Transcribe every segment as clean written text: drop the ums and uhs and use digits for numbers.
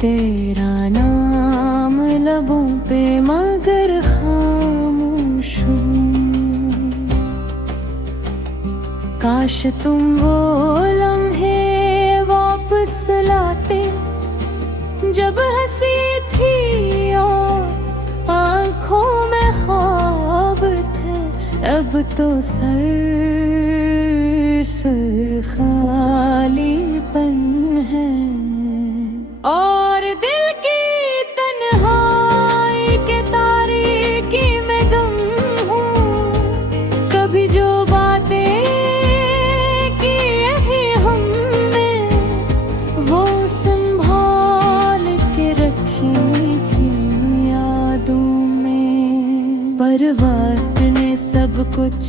तेरा नाम लबों पे मगर खामोश हूँ। काश तुम वो लम्हे वापस लाते जब हंसी थी और आँखों में ख्वाब थे। अब तो सिर्फ खालीपन है और दिल की तन्हाई के तारीकी में गम हूँ। कभी जो बातें की थी हमने वो संभाल के रखी थी यादों में। पर वक्त ने सब कुछ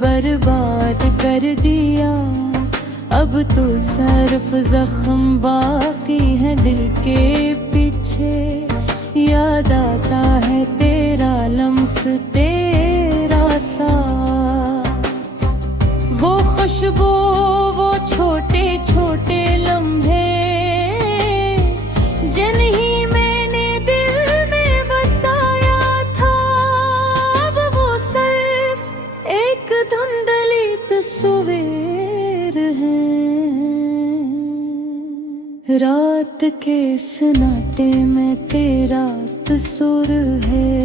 बर्बाद कर दिया। अब तो सिर्फ जख्म बाकी है दिल के पीछे। याद आता है तेरा लम्स तेरा साथ, वो खुशबू वो छोटे छोटे लम्हे जिन्हीं मैंने दिल में बसाया था। अब वो सिर्फ एक धुंधली तस्वीर है। रात के सन्नाटे में तेरा कसूर है।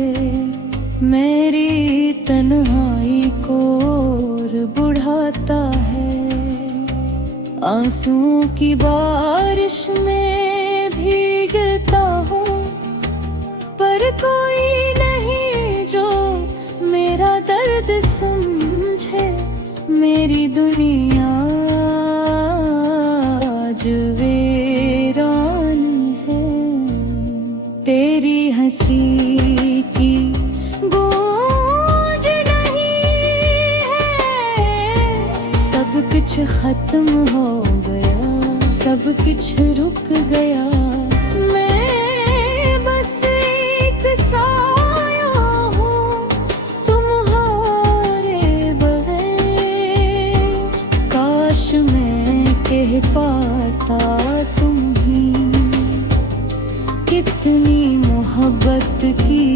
मेरी तन्हाई को और बढ़ाता है। आंसुओं की बारिश में भीगता हूँ पर कोई नहीं जो मेरा दर्द समझे। मेरी दुनिया आज वीरान है। तेरी हंसी की गूंज नहीं है। सब कुछ खत्म हो गया, सब कुछ रुक गया। मैं बस एक साया हूँ तुम्हारे बगैर। काश मैं कह पाता तुम ही कितनी मोहब्बत की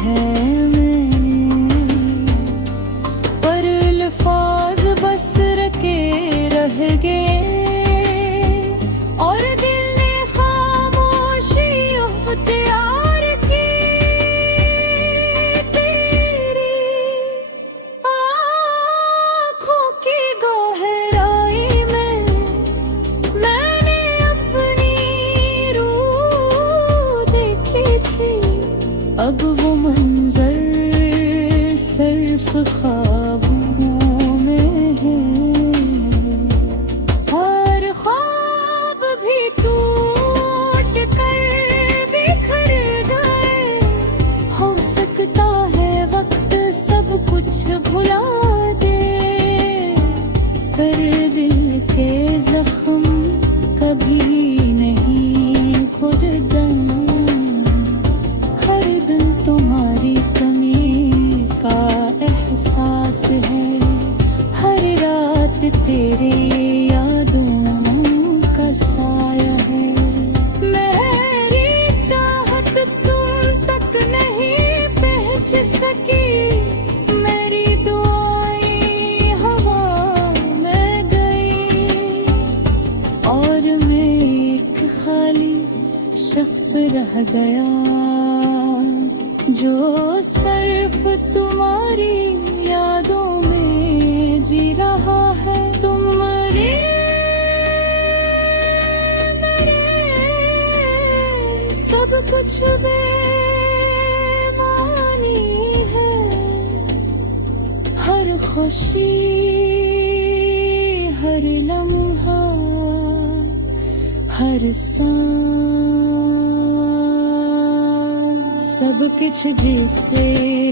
है मैंने। पर अल्फाज बस रखे रह गए और दिल ने खामोशी इख्तियार की। तेरी आँखों की गहराई में मैंने अपनी रूह देखी थी। अब वो मंजर सिर्फ ख्वाबों में है। हर ख्वाब भी टूट कर बिखर गए। हो सकता है वक्त सब कुछ भुला दे, पर दिल के जख्म कभी नहीं खुजदा। हर दिन तुम्हारी कमी का एहसास है। हर रात तेरे यादों का साया है। मेरी चाहत तुम तक नहीं पहुंच सकी। मेरी दुआएं हवा में गई और मैं एक खाली शख्स रह गया जो सिर्फ तुम्हारी यादों में जी रहा है। तुम मेरे सब कुछ बेमानी है। हर खुशी हर लम्हा हर सांस सब कुछ जिससे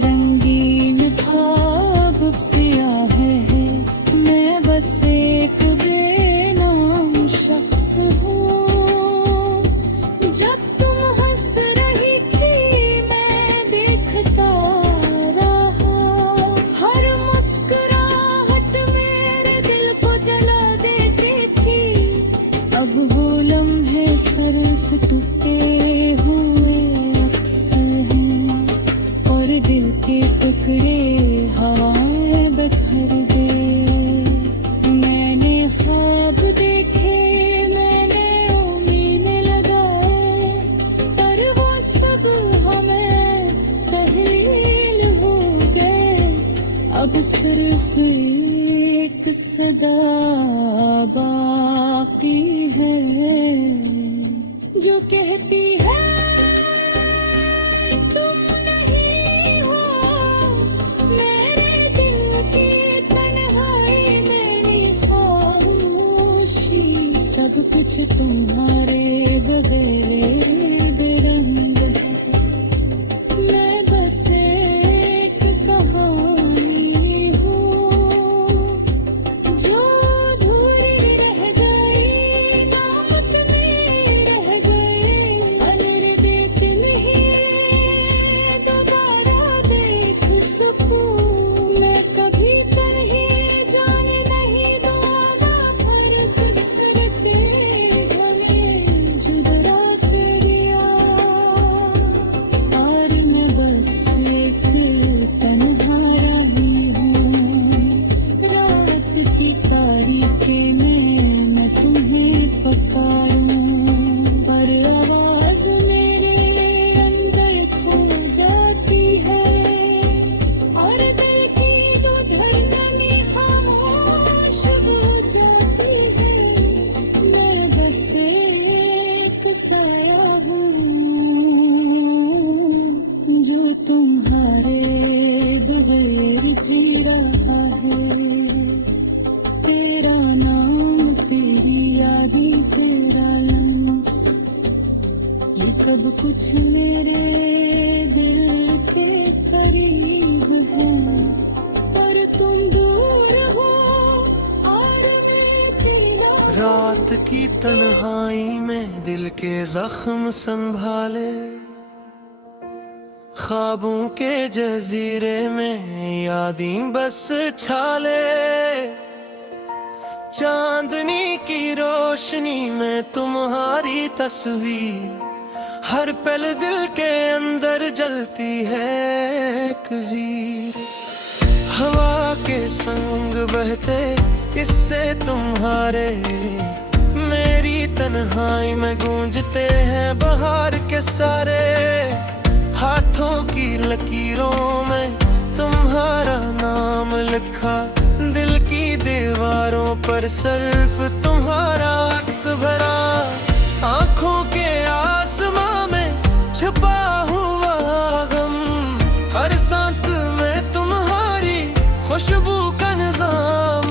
रंगीन ख्वाब सियाह है। मैं बस एक बेनाम शख्स हूँ। जब तुम हंस रही थी मैं देखता रहा। हर मुस्कुराहट मेरे दिल को जला देती थी। अब वो लम्हे सिर्फ टूटे कहती है तुम नहीं हो मेरे दिल की तन्हाई मेरी खामोशी। सब कुछ तुम्हारे बगैर बेरंग है, मैं बस एक कहानी हूँ जो अधूरी रह गई, नामक में रह गए। अनिर्दित नहीं दोबारा देख सकूं मैं कभी तन्ही जाने नहीं दूंगा, पर किस्मत हमें जुदा कर दिया। और मैं बस एक तन्हा राही हूँ, रात की तारीकी में मैं तुम्हें पुकारूं, पर आवाज मेरे अंदर खो जाती है और दिल की दो धड़कनें खामोश हो जाती है। मैं बस एक साया हूँ जो तुम्हारे बगैर जी रहा है। तेरा नाम, तेरी यादें, तेरा लम्स, ये सब कुछ मेरे दिल के करीब है, पर तुम दूर हो और मैं तेरा। रात की तन्हाई में दिल के जख्म संभाले, ख्वाबों के जजीरे में यादें बस छाले। चांदनी की रोशनी में तुम्हारी तस्वीर, हर पल दिल के अंदर जलती है एक ज़ीर। हवा के संग बहते किस्से तुम्हारे, मेरी तन्हाई में गूंजते हैं बहार के सारे। हाथों की लकीरों में तुम्हारा नाम लिखा, दिल की दीवारों पर सिर्फ तुम्हारा अक्स भरा। आंखों के आसमां में छुपा हुआ गम, हर सांस में तुम्हारी खुशबू का निजाम।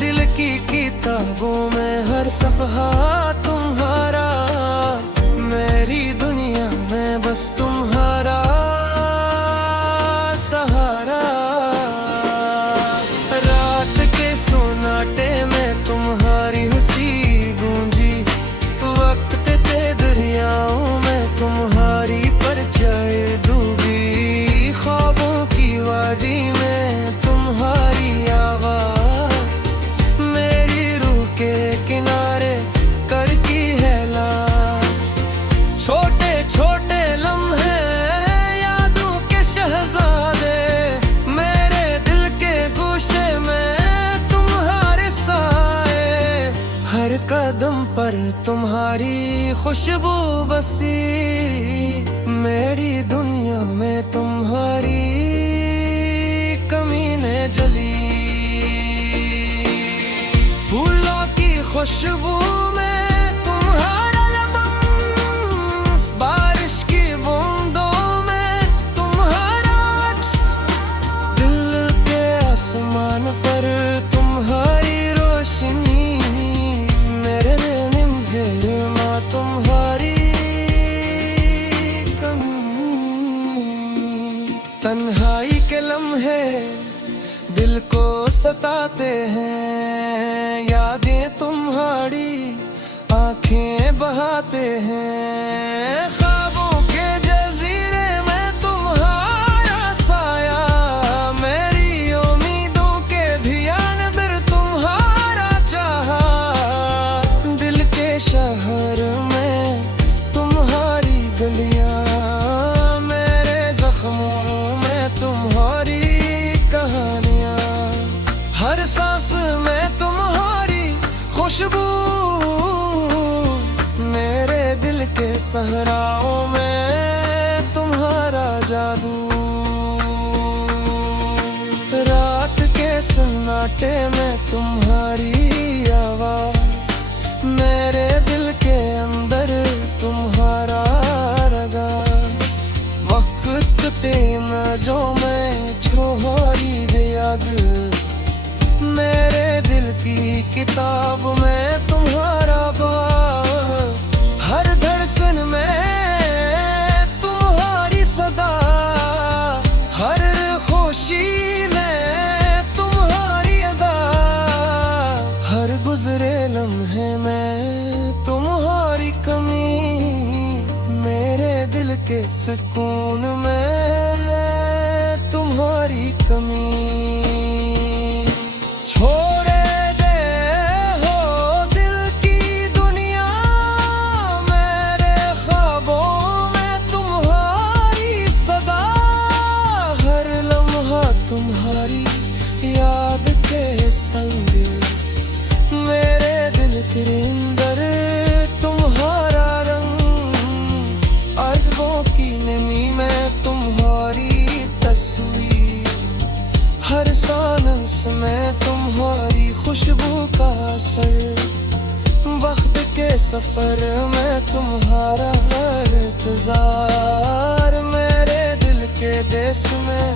दिल की किताबों में हर सफ़हा तुम्हारा, मेरी दुनिया में बस तुम्हारा सहारा। रात के सोनाटे में तुम्हारी हंसी गूंजी, वक्त के दरियाओं में तुम्हारी परछाई डूबी। ख्वाबों की वादी में तुम्हारी आवाज, मेरी रूह के किनारे करती है लाज। छोटे छोटे लम्हे यादों के शहजादे, मेरे दिल के गोशे में तुम्हारे साए। हर कदम पर तुम्हारी खुशबू बसी, मेरी दुनिया में तुम्हारी कमी ने जली। फूलों की खुशबू में तुम्हारा लबस, बारिश की बूंदों में तुम्हारा अक्स। दिल के आसमान पर तुम्हारी रोशनी, मेरे निम्हेरमा तुम्हारी कमी। तन्हाई के लम्हे दिल को सताते हैं, यादें तुम्हारी आंखें बहाते हैं। ख्वाबों के जजीरे में तुम्हारा साया, मेरी उम्मीदों के धियान पर तुम्हारा चाहा। दिल के शहर में तुम्हारी गलियां, मेरे जख्मों में तुम्हारी कहानियां। हर सांस में तुम्हारी खुशबू, मेरे दिल के सहराओं में तुम्हारा जादू। रात के सन्नाटे में तुम्हारी आवाज, मेरे दिल के अंदर तुम के सुकून में तुम्हारी कमी। छोड़े दे हो दिल की दुनिया, मेरे ख्वाबों में तुम्हारी सदा। हर लम्हा तुम्हारी याद के संग, मेरे दिल के अंदर तुम्हारा रंग। अरबों की नमी में तुम्हारी तस्वीर, हर सांस में तुम्हारी खुशबू का असर। वक्त के सफर में तुम्हारा इंतजार, मेरे दिल के देश में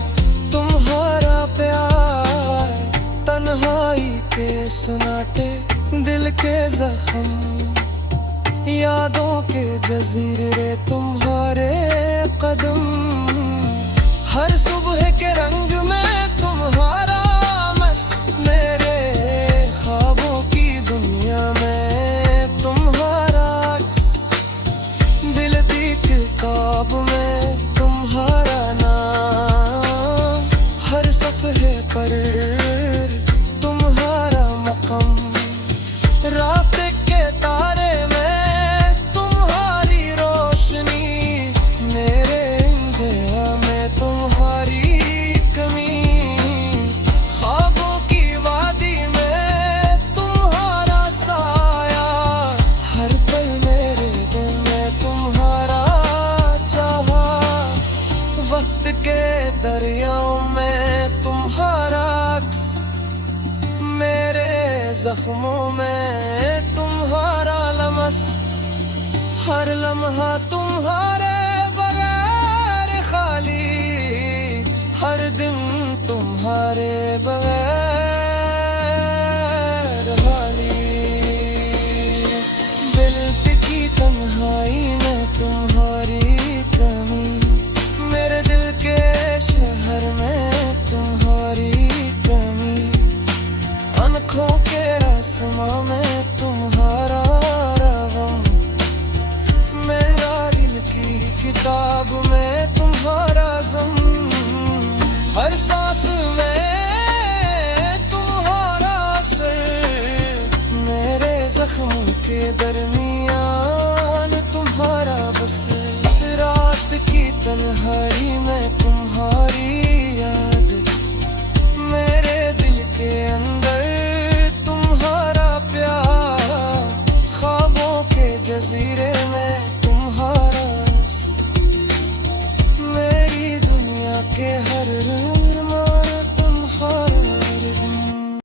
तुम्हारा प्यार। तन्हाई के सन्नाटे, दिल के जख्म, यादों के जजीरे तुम्हारे कदम। हर सुबह के रंग में तुम्हारा मस्क, मेरे ख्वाबों की दुनिया में तुम्हारा अक्स। दिलती किताब में तुम्हारा नाम, हर सफ़हे पर तुम्हारा मक़ाम। रात के तारे में तुम्हारी रोशनी, मेरे अंधेरा में तुम्हारी कमी। ख्वाबों की वादी में तुम्हारा साया, हर पल मेरे दिल में तुम्हारा चाहा। वक्त के दरियाओं में तुम्हारा अक्स, मेरे जख्मों में तुम्हारा लमस। हर लम्हा तुम्हारे बगैर खाली, हर दिन तुम्हारे बगैर खाली। दिल की तन्हाई में तुम्हारी कमी, मेरे दिल के शहर में तुम्हारी कमी। आँखों के आसमां में तुम्हारा रगम, मेरा दिल की किताब में तुम्हारा ज़म। हर सांस में तुम्हारा असर, मेरे जख्म के दरमियान तुम्हारा बसर। रात की तन्हाई में तुम्हारी